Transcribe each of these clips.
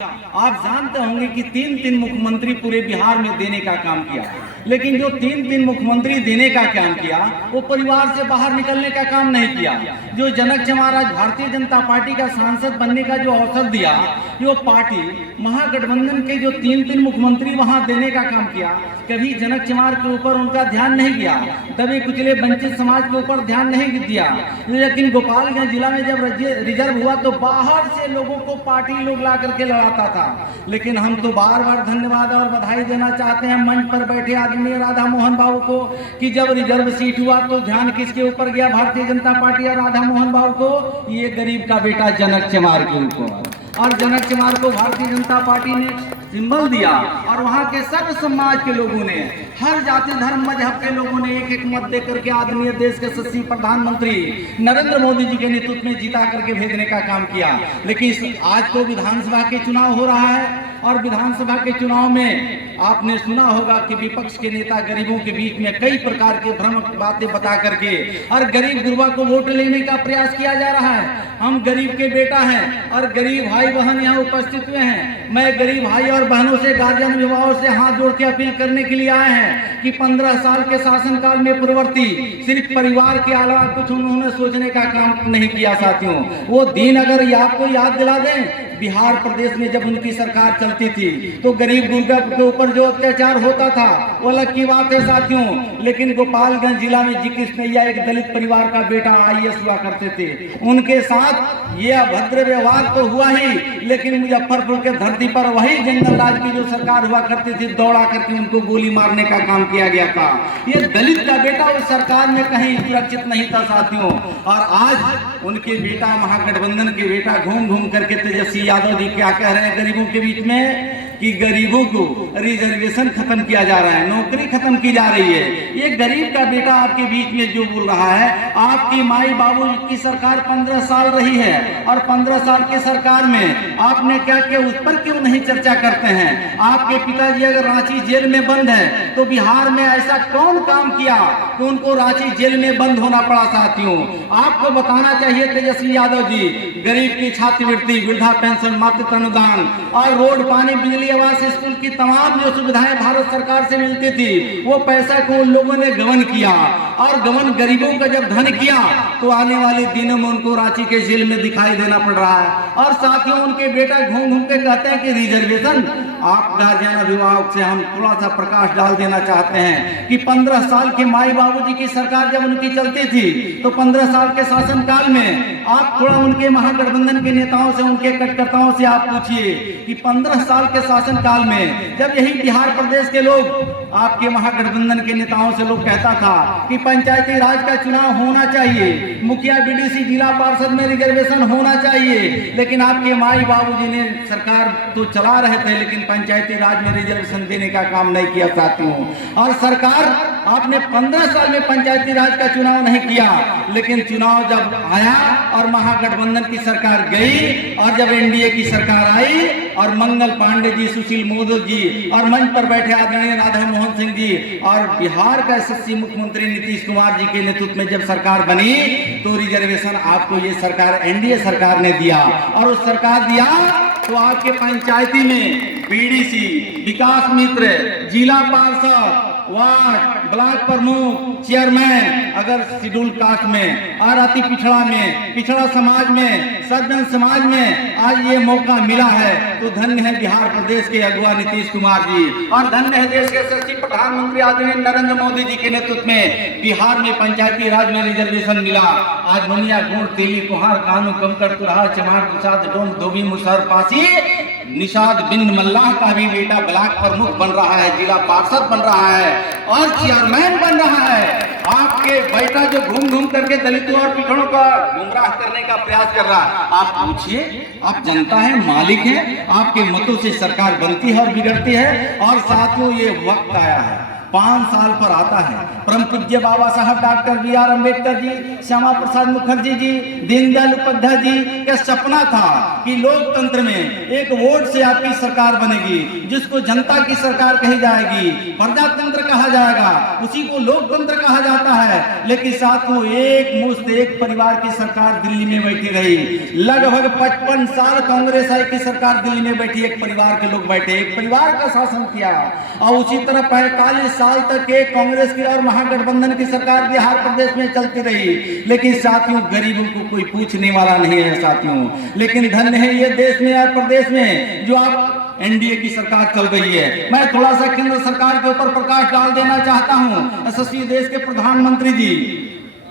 आप जानते होंगे कि तीन मुख्यमंत्री पूरे बिहार में देने का काम किया, लेकिन जो तीन मुख्यमंत्री देने का काम किया वो परिवार से बाहर निकलने का काम नहीं किया। जो जनक चमार आज भारतीय जनता पार्टी का सांसद बनने का जो अवसर दिया, जो पार्टी महागठबंधन के जो तीन मुख्यमंत्री वहां देने का काम किया, कभी जनक चमार के ऊपर उनका ध्यान नहीं गया, दबे कुचले वंचित समाज के ऊपर ध्यान नहीं दिया। लेकिन गोपालगंज जिला में जब रिजर्व हुआ तो बाहर से लोगों को पार्टी लोग ला करके लड़ाता था। लेकिन हम तो बार बार धन्यवाद और बधाई देना चाहते हैं मंच पर बैठे आदरणीय राधा मोहन बाबू को कि जब रिजर्व सीट हुआ तो ध्यान किसके ऊपर गया? भारतीय जनता पार्टी और राधा मोहन बाबू को, ये गरीब का बेटा जनक चमार के ऊपर। और जनक चमार को भारतीय जनता पार्टी ने सिंबल दिया और वहां के सब समाज के लोगों ने, हर जाति धर्म मजहब के लोगों ने एक मत देकर के आदरणीय देश के यशस्वी प्रधानमंत्री नरेंद्र मोदी जी के नेतृत्व में जीता करके भेजने का काम किया। लेकिन आज तो विधानसभा के चुनाव हो रहा है और विधानसभा के चुनाव में आपने सुना होगा कि विपक्ष के नेता गरीबों के बीच में कई प्रकार के भ्रमक बातें बता करके और गरीब गुरबा को वोट लेने का प्रयास किया जा रहा है। हम गरीब के बेटा हैं और गरीब भाई बहन यहाँ उपस्थित हुए हैं। मैं गरीब भाई और बहनों से, गार्जियन अभिभावकों से हाथ जोड़ के अपील करने के लिए आए हैं कि 15 साल के शासनकाल में पूर्ववर्ती सिर्फ परिवार के अलावा कुछ उन्होंने सोचने का काम नहीं किया। साथियों, वो दिन अगर आपको याद दिला दें, बिहार प्रदेश में जब उनकी सरकार चलती थी तो गरीब गुरबा के ऊपर जो अत्याचार होता था वो अलग की बात है साथियों। लेकिन गोपालगंज जिला में जी कृष्णैया एक दलित परिवार का बेटा IAS हुआ करते थे, उनके साथ ये अभद्र व्यवहार तो हुआ ही, लेकिन मुजफ्फरपुर के धरती पर वही जंगल राज की जो सरकार हुआ करती थी, दौड़ा करके उनको गोली मारने का काम किया गया था। ये दलित का बेटा उस सरकार में कहीं सुरक्षित नहीं था साथियों। और आज उनके बेटा, महागठबंधन के बेटा, घूम घूम करके तेजस्वी यादव जी क्या कह रहे हैं गरीबों के बीच में कि गरीबों को रिजर्वेशन खत्म किया जा रहा है, नौकरी खत्म की जा रही है। ये गरीब का बेटा आपके बीच में जो बोल रहा है, आपकी माई बाबू की सरकार 15 साल रही है और 15 साल की सरकार में आपने क्या किया उस पर क्यों नहीं चर्चा करते हैं? आपके पिताजी अगर रांची जेल में बंद है तो बिहार में ऐसा कौन काम किया कि उनको रांची जेल में बंद होना पड़ा? साथियों, आपको बताना चाहिए तेजस्वी यादव जी, गरीब की छात्रवृत्ति, वृद्धा पेंशन, मातृत्व अनुदान और रोड, पानी, बिजली, आवास, स्कूल की तमाम जो सुविधाएं भारत सरकार से मिलती थी, वो पैसा को उन लोगों ने गबन किया और गबन गरीबों का जब धन किया तो आने वाले दिनों में उनको रांची के जेल में दिखाई देना पड़ रहा है। और साथियों, उनके बेटा घूम घूम के कहते हैं कि रिजर्वेशन। आप गार्जियन अभिभावक से हम थोड़ा सा प्रकाश डाल देना चाहते हैं कि 15 साल के माई बाबूजी की सरकार जब उनकी चलती थी तो 15 साल के शासनकाल में आप थोड़ा उनके महागठबंधन के नेताओं से, उनके कार्यकर्ताओं से आप पूछिए कि 15 साल के शासनकाल में जब यही बिहार प्रदेश के लोग, आपके महागठबंधन के नेताओं से लोग कहता था कि पंचायती राज का चुनाव होना चाहिए, मुखिया, BDC, जिला पार्षद में रिजर्वेशन होना चाहिए, लेकिन आपके माई बाबूजी ने सरकार तो चला रहे थे लेकिन पंचायती राज में रिजर्वेशन देने का काम नहीं किया साथियों। और सरकार, आपने 15 साल में पंचायती राज का चुनाव नहीं किया, लेकिन चुनाव जब आया और महागठबंधन की सरकार गई और जब NDA की सरकार आई और मंगल पांडे जी, सुशील मोदी जी और मंच पर बैठे आदरणीय राधा मोहन सिंह जी और बिहार का यशस्वी मुख्यमंत्री नीतीश कुमार जी के नेतृत्व में जब सरकार बनी तो रिजर्वेशन आपको ये सरकार, NDA सरकार ने दिया। और उस सरकार दिया तो आपके पंचायती में BDC, विकास मित्र, जिला पार्षद, वार्ड, ब्लॉक प्रमुख, चेयरमैन अगर शेड्यूल कास्ट में और अति पिछड़ा में, पिछड़ा समाज में, सज्जन समाज में आज ये मौका मिला है तो धन्य है बिहार प्रदेश के अगुआ नीतीश कुमार जी और धन्य है देश के यशस्वी प्रधानमंत्री आदरणीय नरेंद्र मोदी जी के नेतृत्व में बिहार में पंचायती राज में रिजर्वेशन मिला। आज बनिया, गुड़, तेली, कुहार, कानू, कमकर, तुरहा, चमार, कुसाद, डोम, धोबी, मुसहर, पासी, निषाद बिन मल्लाह का भी बेटा ब्लॉक प्रमुख बन रहा है, जिला पार्षद बन रहा है और चेयरमैन बन रहा है। आपके बेटा जो घूम घूम करके दलितों और पिछड़ों का गुमराह करने का प्रयास कर रहा है, आप पूछिए, आप जनता है, मालिक है, आपके मतों से सरकार बनती है और बिगड़ती है। और साथियों, ये वक्त आया है 5 साल पर आता है। परम पूज्य बाबा साहब डॉक्टर BR अम्बेडकर जी, श्यामा प्रसाद मुखर्जी जी, दीनदयाल उपाध्याय जी का सपना था कि लोकतंत्र में एक वोट से आपकी सरकार बनेगी, जिसको जनता की सरकार कही जाएगी, प्रजातंत्र कहा जाएगा, उसी को लोकतंत्र कहा जाता है। लेकिन साथियों, एक मुश्त एक परिवार की सरकार दिल्ली में बैठी रही। लगभग 55 साल कांग्रेस आई की सरकार दिल्ली में बैठी, एक परिवार के लोग बैठे, एक परिवार का शासन किया। और उसी तरह 45 साल तक एक कांग्रेस की और महागठबंधन की सरकार बिहार प्रदेश में चलती रही। लेकिन साथियों, गरीबों को कोई पूछने वाला नहीं है साथियों। लेकिन धन्य है ये देश में और प्रदेश में जो आप NDA की सरकार चल रही है। मैं थोड़ा सा केंद्र सरकार के ऊपर प्रकाश डाल देना चाहता हूं। यशस्वी देश के प्रधानमंत्री जी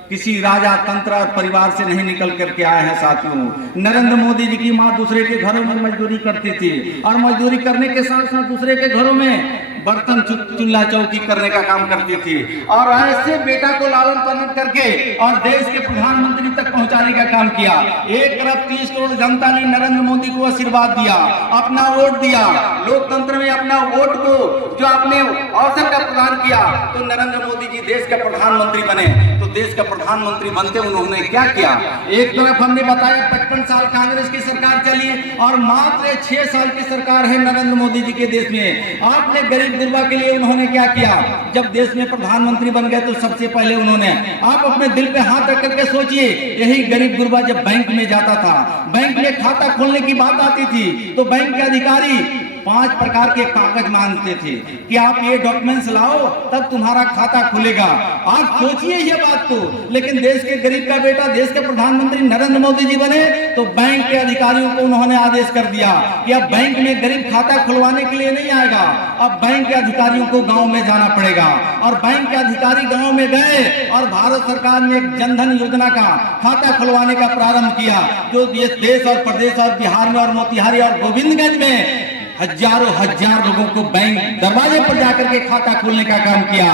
किसी राजा तंत्र और परिवार से नहीं निकल करके आए हैं साथियों। नरेंद्र मोदी जी की मां दूसरे के घरों में मजदूरी करती थी और मजदूरी करने के साथ साथ दूसरे के घरों में बर्तन चूल्हा चौकी करने का काम करती थी, और ऐसे बेटा को लालन पालन करके और देश के प्रधानमंत्री तक पहुंचाने का काम किया। 1 अरब 30 करोड़ जनता ने नरेंद्र मोदी को आशीर्वाद दिया, अपना वोट दिया। लोकतंत्र में अपना वोट को जो आपने अवसर का प्रदान किया, तो नरेंद्र मोदी जी देश के प्रधानमंत्री बने। तो देश का प्रधानमंत्री बनते उन्होंने क्या किया? एक तरफ हमने बताया 55 साल कांग्रेस की सरकार चली और मात्र 6 साल की सरकार है नरेंद्र मोदी जी के देश में। आपने गरीब गुरबा के लिए उन्होंने क्या किया? जब देश में प्रधानमंत्री बन गए तो सबसे पहले उन्होंने, आप अपने दिल पे हाथ रख करके सोचिए, यही गरीब गुरबा जब बैंक में जाता था, बैंक में खाता खोलने की बात आती थी, तो बैंक के अधिकारी 5 प्रकार के कागज मांगते थे कि आप ये डॉक्यूमेंट्स लाओ तब तुम्हारा खाता खुलेगा। आप सोचिए ये बात तो। लेकिन देश के गरीब का बेटा देश के प्रधानमंत्री नरेंद्र मोदी जी बने तो बैंक के अधिकारियों को उन्होंने आदेश कर दिया कि अब बैंक में गरीब खाता खुलवाने के लिए नहीं आएगा, अब बैंक के अधिकारियों को गांव में जाना पड़ेगा। और बैंक के अधिकारी गांव में गए और भारत सरकार ने एक जनधन योजना का खाता खुलवाने का प्रारंभ किया, जो ये देश और प्रदेश और बिहार में और मोतिहारी और गोविंदगंज में हजारों हजार लोगों को बैंक दरवाजे पर जाकर के खाता खोलने का काम किया।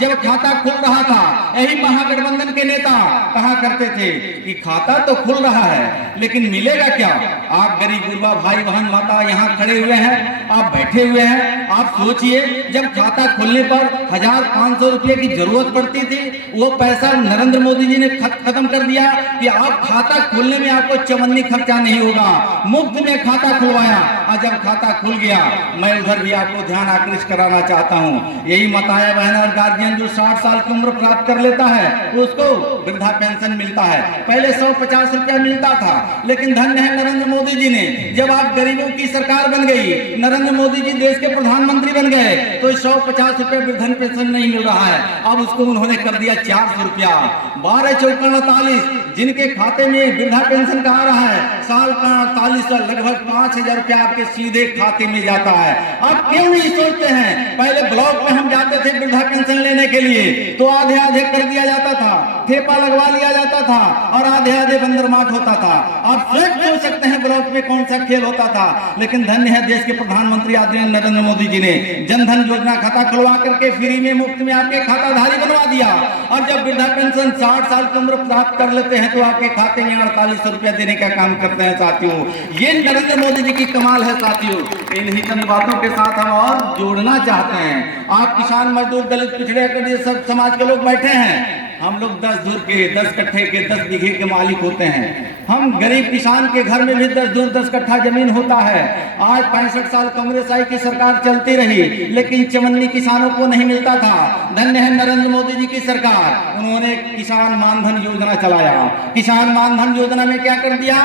जब खाता खुल रहा था, यही महागठबंधन के नेता कहा करते थे कि खाता तो खुल रहा है लेकिन मिलेगा क्या? आप गरीब गुरबा भाई बहन माता यहाँ खड़े हुए हैं, आप बैठे हुए हैं, आप सोचिए जब खाता खोलने पर 1500 रुपये की जरूरत पड़ती थी, वो पैसा नरेंद्र मोदी जी ने खत्म कर दिया कि आप खाता खोलने में आपको चवन्नी खर्चा नहीं होगा, मुफ्त में खाता खुलवाया। और जब खाता खुल गया, मैं उधर भी आपको ध्यान आकृष्ट कराना चाहता हूँ। यही माताएं बहन और गार्जियन जो 60 साल की उम्र प्राप्त कर लेता है उसको वृद्धा पेंशन मिलता है। पहले 150 रुपया मिलता था, लेकिन धन्य है नरेंद्र मोदी जी ने, जब आप गरीबों की सरकार बन गई, नरेंद्र मोदी जी देश के प्रधानमंत्री बन गए, तो 150 रुपया वृद्धन पेंशन नहीं मिल रहा है, अब उसको उन्होंने कर दिया 400 रुपया। 12 चौका 48 जिनके खाते में वृद्धा पेंशन का आ रहा है, साल का 48 लगभग 5000 रुपया आपके सीधे खाते में जाता है। आप क्यों नहीं सोचते हैं? पहले ब्लॉक में हम जाते थे वृद्धा पेंशन लेने के लिए, तो आधे आधे कर दिया जाता था, ठेपा लगवा लिया जाता था और आधे आधे बंदर माठ होता था। आप सोच सकते हैं ब्लॉक में कौन सा खेल होता था। लेकिन धन्य है देश के प्रधानमंत्री आदरणीय नरेंद्र मोदी जी ने जनधन योजना खाता खुलवा करके फ्री में मुफ्त में आपके खाताधारी बनवा दिया। और जब वृद्धा पेंशन 60 साल की उम्र प्राप्त कर लेते हैं तो आपके खाते में 4800 रुपया देने का काम करते हैं साथियों। ये नरेंद्र मोदी जी की कमाल है साथियों। इन्हीं चंद बातों के साथ हम और जोड़ना चाहते हैं। आप किसान मजदूर दलित पिछड़े सब समाज के लोग बैठे हैं, हम लोग 10 धुर के 10 कट्ठे के 10 बीघे के मालिक होते हैं। हम गरीब किसान के घर में भी 10 धुर 10 कट्ठा जमीन होता है। आज 65 साल कांग्रेस आई की सरकार चलती रही, लेकिन चवन्नी किसानों को नहीं मिलता था। धन्य है नरेंद्र मोदी जी की सरकार, उन्होंने किसान मानधन योजना चलाया। किसान मानधन योजना में क्या कर दिया?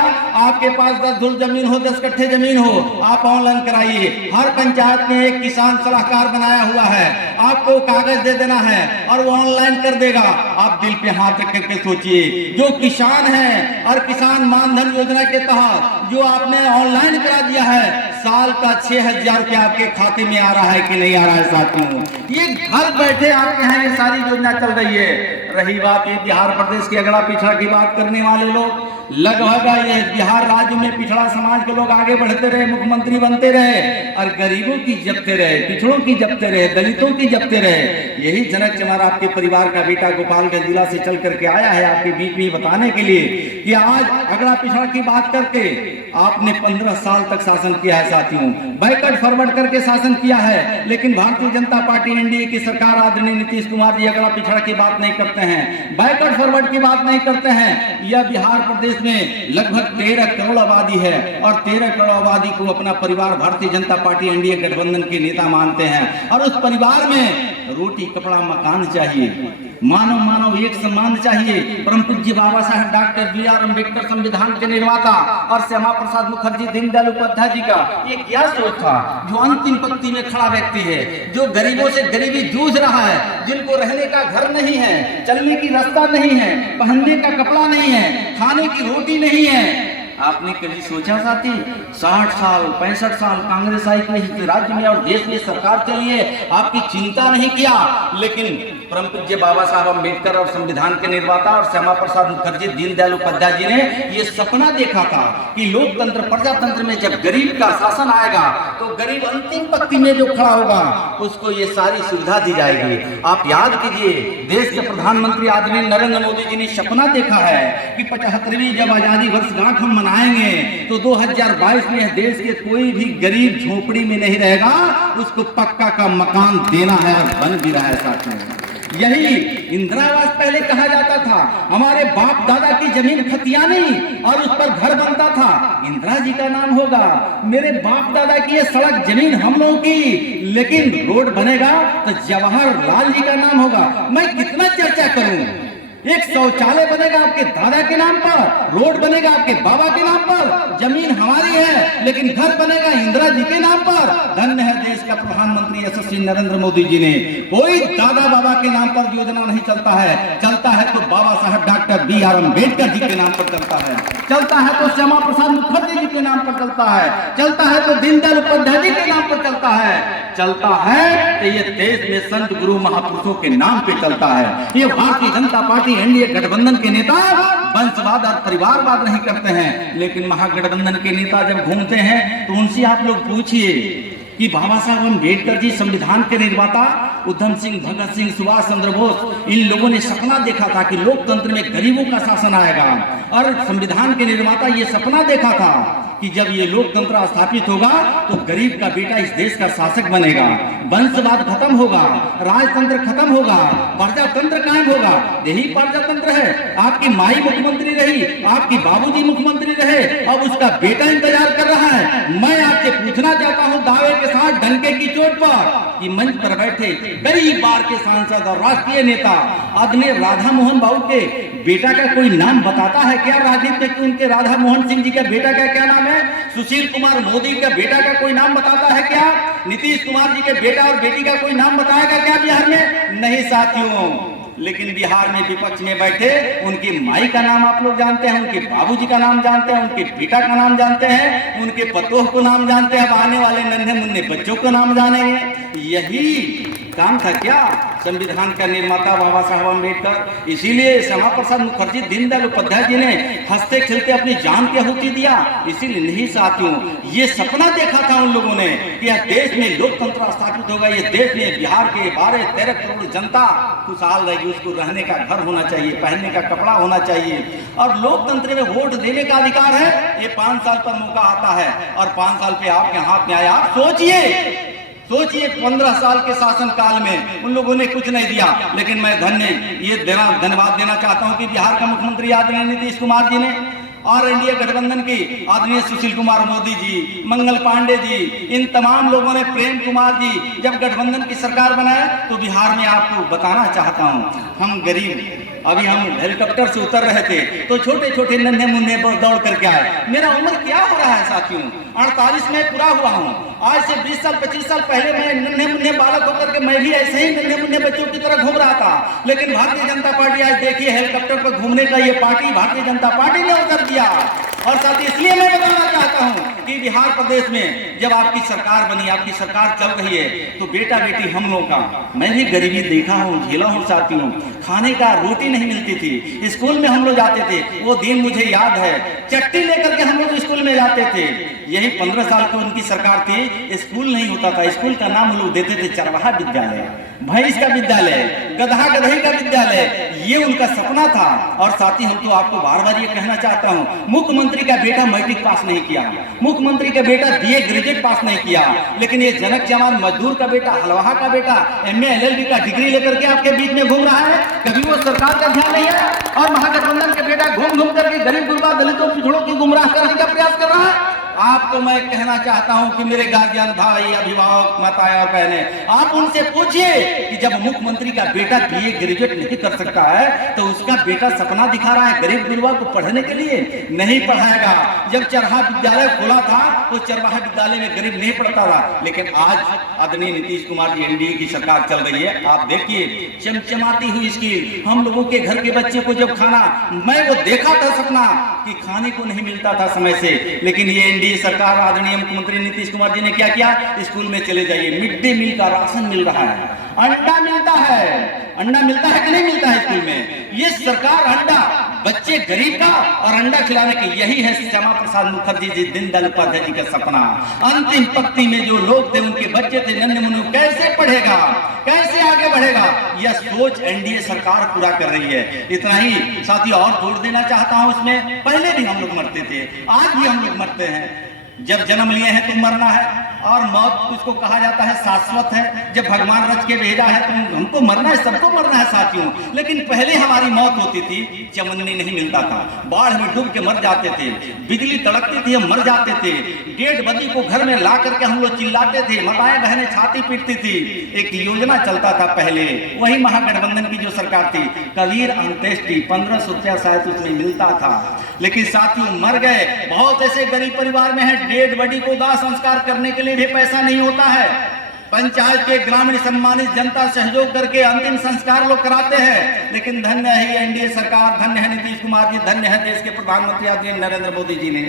आपके पास 10 धुर जमीन हो, 10 कट्ठे जमीन हो, आप ऑनलाइन कराइए। हर पंचायत में एक किसान सलाहकार बनाया हुआ है, आपको कागज दे देना है और वो ऑनलाइन कर देगा। आप दिल पे हाथ रख करके सोचिए, जो किसान है और किसान मानधन योजना के तहत जो आपने ऑनलाइन करा दिया है, साल का 6000 रुपया आपके खाते में आ रहा है कि नहीं आ रहा है साथियों? ये घर बैठे आपके यहाँ ये सारी योजना चल रही है। रही बात ये बिहार प्रदेश की अगड़ा पिछड़ा की बात करने वाले लोग, लगभग ये बिहार राज्य में पिछड़ा समाज के लोग आगे बढ़ते रहे, मुख्यमंत्री बनते रहे और गरीबों की जपते रहे, पिछड़ों की जपते रहे, दलितों की जपते रहे। यही जनक चमार आपके परिवार का बेटा गोपालगंज जिला से चल करके आया है आपके बीच में बताने के लिए कि आज अगड़ा पिछड़ा की बात करके आपने 15 साल तक शासन किया है साथियों, बैकवर्ड फॉरवर्ड करके शासन किया है। लेकिन भारतीय जनता पार्टी एनडीए की सरकार आदरणीय नीतीश कुमार जी अगड़ा पिछड़ा की बात नहीं करते हैं, बैकवर्ड फॉरवर्ड की बात नहीं करते हैं। यह बिहार प्रदेश में लगभग 13 करोड़ आबादी है और 13 करोड़ आबादी को अपना परिवार भारतीय जनता पार्टी एनडीए गठबंधन के नेता मानते हैं और उस परिवार में रोटी कपड़ा मकान चाहिए, मानव मानव एक सम्मान चाहिए। परम पूज्य बाबा साहब डॉक्टर बी.आर. अम्बेडकर संविधान के निर्माता और श्यामा प्रसाद मुखर्जी दीनदयाल उपाध्याय जी का ये क्या सोच था, जो अंतिम पंक्ति में खड़ा व्यक्ति है, जो गरीबों से गरीबी जूझ रहा है, जिनको रहने का घर नहीं है, चलने की रास्ता नहीं है, पहनने का कपड़ा नहीं है, खाने की रोटी नहीं है। आपने कभी सोचा साथी 60 साल 65 साल कांग्रेस आई कि राज्य में और देश में सरकार चली है, आपकी चिंता नहीं किया। लेकिन परम पूज्य बाबा साहब अम्बेडकर और संविधान के निर्माता और श्यामा प्रसाद मुखर्जी दीनदयाल उपाध्याय जी ने ये सपना देखा था कि लोकतंत्र प्रजातंत्र में जब गरीब का शासन आएगा तो गरीब अंतिम पंक्ति में जो खड़ा होगा उसको ये सारी सुविधा दी जाएगी। आप याद कीजिए, देश के प्रधानमंत्री आदरणीय नरेंद्र मोदी जी ने सपना देखा है कि 75वीं जब आजादी वर्षगांठ हम मनाएंगे तो 2022 में देश के कोई भी गरीब झोपड़ी में नहीं रहेगा, उसको पक्का का मकान देना है और बन भी रहा है साथियों। यही इंदिरा आवास पहले कहा जाता था, हमारे बाप दादा की जमीन खतियानी और उस पर घर बनता था, इंदिरा जी का नाम होगा। मेरे बाप दादा की ये सड़क जमीन हम लोगों की, लेकिन रोड बनेगा तो जवाहरलाल जी का नाम होगा। मैं कितना चर्चा करूं, एक शौचालय बनेगा आपके दादा के नाम पर, रोड बनेगा आपके बाबा के नाम पर, जमीन हमारी है लेकिन घर बनेगा इंदिरा जी के नाम पर। धन्य है देश का प्रधानमंत्री यशस्वी नरेंद्र मोदी जी ने, कोई दादा बाबा के नाम पर योजना नहीं चलता है, चलता है तो बाबा साहब डॉक्टर बी.आर. अम्बेडकर जी के नाम पर चलता है, चलता है तो श्यामा प्रसाद मुखर्जी जी के नाम पर चलता है, चलता है तो दीनदयाल उपाध्याय जी के नाम पर चलता है, चलता है तो ये देश में संत गुरु महापुरुषों के नाम पे चलता है। ये भारतीय जनता पार्टी एनडीए गठबंधन के नेता वंशवाद और परिवारवाद नहीं करते हैं, लेकिन महागठबंधन के नेता जब घूमते हैं तो उनसे आप लोग पूछिए कि बाबा साहब अम्बेडकर जी संविधान के निर्माता, उधम सिंह, भगत सिंह, सुभाष चंद्र बोस, इन लोगों ने सपना देखा था कि लोकतंत्र में गरीबों का शासन आएगा और संविधान के निर्माता ये सपना देखा था कि जब ये लोकतंत्र स्थापित होगा तो गरीब का बेटा इस देश का शासक बनेगा, वंशवाद खत्म होगा, राजतंत्र खत्म होगा, प्रजातंत्र कायम होगा। यही प्रजातंत्र है। आपकी माई मुख्यमंत्री रही, आपकी बाबूजी मुख्यमंत्री रहे, अब उसका बेटा इंतजार कर रहा है। मैं आपसे पूछना चाहता हूं दावे के साथ डंके की चोट पर कि मंच पर बैठे कई बार के सांसद और राष्ट्रीय नेता आदरणीय राधा मोहन बाबू के बेटा का कोई नाम बताता है क्या राजनीति में? उनके राधा मोहन सिंह जी का बेटा का क्या नाम है? सुशील कुमार मोदी का बेटा का कोई नाम बताता है क्या? नीतीश कुमार जी के बेटा और बेटी का कोई नाम बताएगा क्या बिहार में? नहीं साथियों। लेकिन बिहार में विपक्ष में बैठे उनकी माई का नाम आप लोग जानते हैं, उनके बाबूजी का नाम जानते हैं, उनके बेटा का नाम जानते हैं, उनके पतोह को नाम जानते हैं, अब आने वाले नन्हे मुन्ने बच्चों को नाम जानेंगे। यही काम था क्या संविधान का निर्माता बाबा साहब अम्बेडकर? इसीलिए श्यामा प्रसाद मुखर्जी दीनदयाल उपाध्याय जी ने हंसते खेलते अपनी जान की आहुति दिया। इसीलिए नहीं साथियों, ये सपना देखा था उन लोगों ने कि यह देश में लोकतंत्र स्थापित होगा, ये देश में बिहार के 12-13 करोड़ जनता खुशहाल रहेगी, उसको रहने का घर होना चाहिए, पहनने का कपड़ा होना चाहिए और लोकतंत्र में वोट देने का अधिकार है। ये 5 साल पर मौका आता है और 5 साल पे आपके हाथ में आया। आप सोचिए 15 साल के शासन काल में उन लोगों ने कुछ नहीं दिया। लेकिन मैं धन्यवाद देना चाहता हूं कि बिहार का मुख्यमंत्री आदरणीय नीतीश कुमार जी ने और एनडीए गठबंधन की आदरणीय सुशील कुमार मोदी जी, मंगल पांडे जी, इन तमाम लोगों ने, प्रेम कुमार जी, जब गठबंधन की सरकार बनाया तो बिहार में आपको बताना चाहता हूं, हम गरीब, अभी हम हेलीकॉप्टर से उतर रहे थे तो छोटे छोटे नन्हे मुन्ने दौड़ करके आए। मेरा उम्र क्या हो रहा है साथियों? 48 में पूरा हुआ हूँ। आज से 20 साल 25 साल पहले मैं नन्हे मुन्ने बालक होकर के मैं भी ऐसे ही नन्हे मुन्ने बच्चों की तरह घूम रहा था। लेकिन भारतीय जनता पार्टी आज देखिए हेलीकॉप्टर पर घूमने का ये पार्टी भारतीय जनता पार्टी ने अवसर दिया। और साथ ही इसलिए मैं बताना चाहता हूँ कि बिहार प्रदेश में जब आपकी सरकार बनी, आपकी सरकार चल रही है, तो बेटा बेटी हम लोगों का, मैं भी गरीबी देखा हूँ, झेला हूँ साथियों। खाने का रोटी नहीं मिलती थी, स्कूल में हम लोग जाते थे, वो दिन मुझे याद है, चट्टी लेकर के हम लोग स्कूल में जाते थे। यही 15 साल की उनकी सरकार थी, स्कूल नहीं होता था, स्कूल का नाम हम लोग देते थे चरवाहा विद्यालय, भैंस का विद्यालय, गधा गधे का विद्यालय, ये उनका सपना था। और साथी हम तो आपको बार बार ये कहना चाहता हूँ, मुख्यमंत्री का बेटा मैट्रिक पास नहीं किया, मुख्यमंत्री का बेटा बीए ग्रेजुएट पास नहीं किया, लेकिन ये जनक जवान मजदूर का बेटा, हलवाहा का बेटा एमए एलएलबी का डिग्री लेकर के आपके बीच में घूम रहा है। कभी वो सरकार का ध्यान नहीं है, और महागठबंधन के बेटा घूम घूम करके गरीब गुरबा दलितों पिछड़ों की गुमराह करने का प्रयास कर रहा है। आपको मैं कहना चाहता हूं कि मेरे गार्जियन भाई, अभिभावक, माताएं और बहने, आप उनसे पूछिए कि जब मुख्यमंत्री का बेटा बीए ग्रेजुएट नहीं कर सकता है, तो उसका बेटा सपना दिखा रहा है गरीब गुरबा को पढ़ने के लिए, नहीं पढ़ाएगा। जब चरवाहा विद्यालय खोला था, तो चरवाहा विद्यालय में गरीब नहीं पढ़ता था, लेकिन आज आदरणीय नीतीश कुमार जी एनडीए की सरकार चल रही है, आप देखिए चमचमाती हुई स्कीम। हम लोगों के घर के बच्चे को जब खाना, मैं वो देखा था सपना कि खाने को नहीं मिलता था समय से, लेकिन ये एनडीए सरकार, आदरणीय मुख्यमंत्री नीतीश कुमार जी ने क्या किया, स्कूल में चले जाइए, मिड डे मील का राशन मिल रहा है, अंडा मिलता है, अंडा मिलता है कि नहीं मिलता है स्कूल में। ये सरकार अंडा, बच्चे गरीब का और अंडा खिलाने की, यही है श्यामा प्रसाद मुखर्जी जी, दीनदयाल उपाध्याय जी का सपना। अंतिम पंक्ति में जो लोग थे, उनके बच्चे थे नन्हे मुन्ने, कैसे पढ़ेगा, कैसे आगे बढ़ेगा, यह सोच एनडीए सरकार पूरा कर रही है। इतना ही साथी और जोड़ देना चाहता हूं इसमें, पहले भी हम लोग मरते थे, आज भी हम लोग मरते हैं। जब जन्म लिए हैं तो मरना है, और मौत उसको कहा जाता है शाश्वत है। जब भगवान रच के भेजा है तो हमको मरना है, सबको मरना है साथियों। लेकिन पहले हमारी मौत होती थी, चमन्नी नहीं मिलता था, बाढ़ में डूब के मर जाते थे, बिजली तड़कती थी, हम मर जाते थे, डेड बॉडी को घर में ला करके हम लोग चिल्लाते थे, माताएं बहनें छाती पीटती थी। एक योजना चलता था पहले, वही महागठबंधन की जो सरकार थी, कबीर अंत्येष्टि 1500 रुपया शायद उसमें मिलता था, लेकिन साथियों मर गए। बहुत ऐसे गरीब परिवार में है, डेड बॉडी को दाह संस्कार करने के लिए भी पैसा नहीं होता है, पंचायत के ग्रामीण सम्मानित जनता सहयोग करके अंतिम संस्कार लोग कराते हैं। लेकिन धन्य है एनडीए सरकार, धन्य है नीतीश कुमार जी, धन्य है देश के प्रधानमंत्री आदरणीय नरेंद्र मोदी जी ने।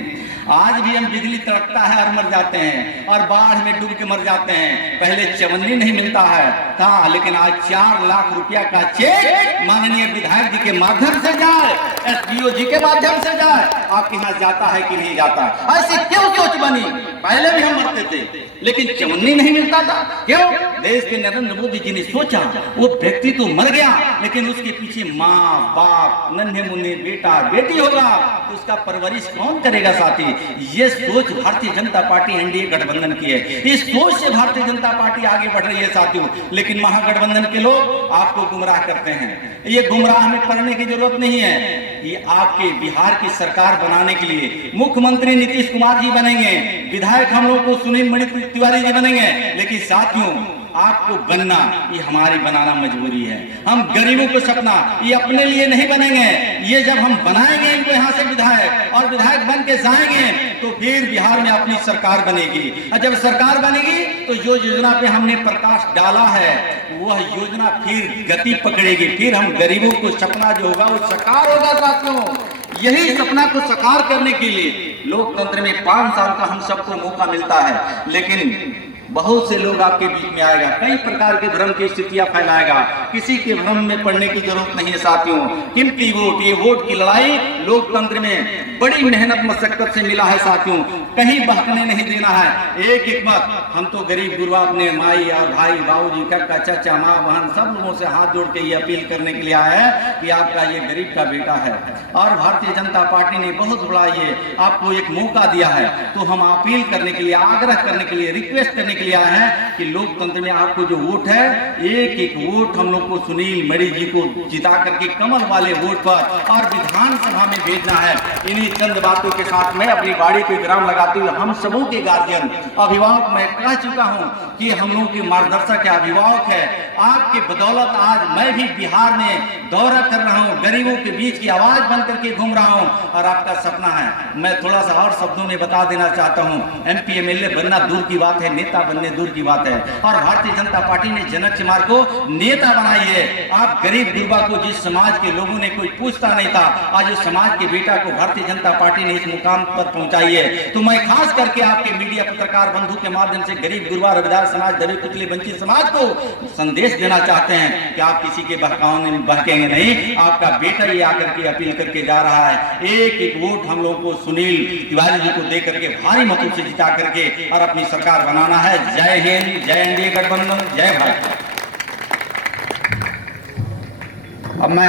आज भी हम बिजली तड़कता है और मर जाते हैं, और बाढ़ में डूब के मर जाते हैं। पहले चवन्नी नहीं मिलता है था, लेकिन आज 4 लाख रुपया का चेक माननीय विधायक जी के माध्यम से जाए, एसडीओ जी के माध्यम से जाए, आपके यहाँ जाता है कि नहीं जाता? ऐसी क्यों सोच बनी? पहले भी हम मरते थे, लेकिन चवन्नी नहीं मिलता था। क्यों? देश के नरेंद्र मोदी जी ने सोचा, वो व्यक्ति तो मर गया, लेकिन उसके पीछे माँ बाप, नन्हे मुन्ने बेटा बेटी होगा, तो उसका परवरिश कौन करेगा साथी? ये सोच भारतीय जनता पार्टी एनडीए गठबंधन की है, इस सोच से भारतीय जनता पार्टी आगे बढ़ रही है साथियों। लेकिन महागठबंधन के लोग आपको गुमराह करते हैं, ये गुमराह में पड़ने की जरूरत नहीं है। ये आपके बिहार की सरकार बनाने के लिए मुख्यमंत्री नीतीश कुमार जी बनेंगे, विधायक हम लोग को सुनील मणि तिवारी जी बनेंगे, लेकिन साथियों आपको बनना, ये हमारी बनाना मजबूरी है। हम गरीबों को सपना ये अपने लिए नहीं बनेंगे, ये जब हम बनाएंगे इनको यहाँ से विधायक, और विधायक बन के जाएंगे तो फिर बिहार में अपनी सरकार बनेगी, और जब सरकार बनेगी तो जो योजना पे हमने प्रकाश डाला है वह योजना फिर गति पकड़ेगी, फिर हम गरीबों को सपना जो होगा वो साकार होगा साथियों। यही सपना को साकार करने के लिए लोकतंत्र में 5 साल का हम सबको मौका मिलता है, लेकिन बहुत से लोग आपके बीच में आएगा, कई प्रकार के भ्रम की स्थितियां फैलाएगा। किसी के भ्रम में पड़ने की जरूरत नहीं है साथियों। कीमती वोट, ये वोट की लड़ाई लोकतंत्र में बड़ी मेहनत मशक्कत से मिला है साथियों, कहीं बहकने नहीं देना है। एक मत, हम तो गरीब गुरबा अपने माई और भाई, बाबूजी, काका, चाचा, माँ, बहन सब लोगों से हाथ जोड़ के ये अपील करने के लिए आया है कि आपका ये गरीब का बेटा है, और भारतीय जनता पार्टी ने बहुत बड़ा ये आपको एक मौका दिया है, तो हम अपील करने के लिए, आग्रह करने के लिए, रिक्वेस्ट करने के लिए आए हैं कि लोकतंत्र में आपको जो वोट है, एक एक वोट हम लोग को सुनील मणि जी को जिता करके कमल वाले वोट पर और विधानसभा में भेजना है। इन्हीं चंद बातों के साथ मैं अपनी बाड़ी पे विराम लगाते हुए हम सबों के गार्जियन, अभिभावक, मैं कह चुका हूं कि हम लोगों के मार्गदर्शक है, अभिभावक है, आपके बदौलत आज मैं भी बिहार में दौरा कर रहा हूं, गरीबों के बीच की आवाज बन करके घूम रहा हूं, और आपका सपना है। मैं थोड़ा सा और शब्दों में बता देना चाहता हूं, एमपी एमएलए बनना दूर की बात है, नेता बनने दूर की बात है, और भारतीय जनता पार्टी ने जनक कुमार को नेता बनाई है। आप गरीब गुरबा को, जिस समाज के लोगों ने कोई पूछता नहीं था, आज उस समाज के बेटा को भारतीय जनता पार्टी ने इस मुकाम पर पहुंचाई है। तो मैं खास करके आपके मीडिया पत्रकार बंधु के माध्यम से गरीब गुरबा रविदास समाज, दलित पिछले वंचित समाज को संदेश देना चाहते हैं कि आप किसी के बहकेंगे नहीं। आपका बेटा ये आकर के अपील करके जा रहा है, एक एक वोट हम लोगों को सुनील तिवारी जी को दे करके भारी मतों से जिता करके और अपनी सरकार बनाना है। जय हिंद, जय एनडीए गठबंधन, जय भारत। अब मैं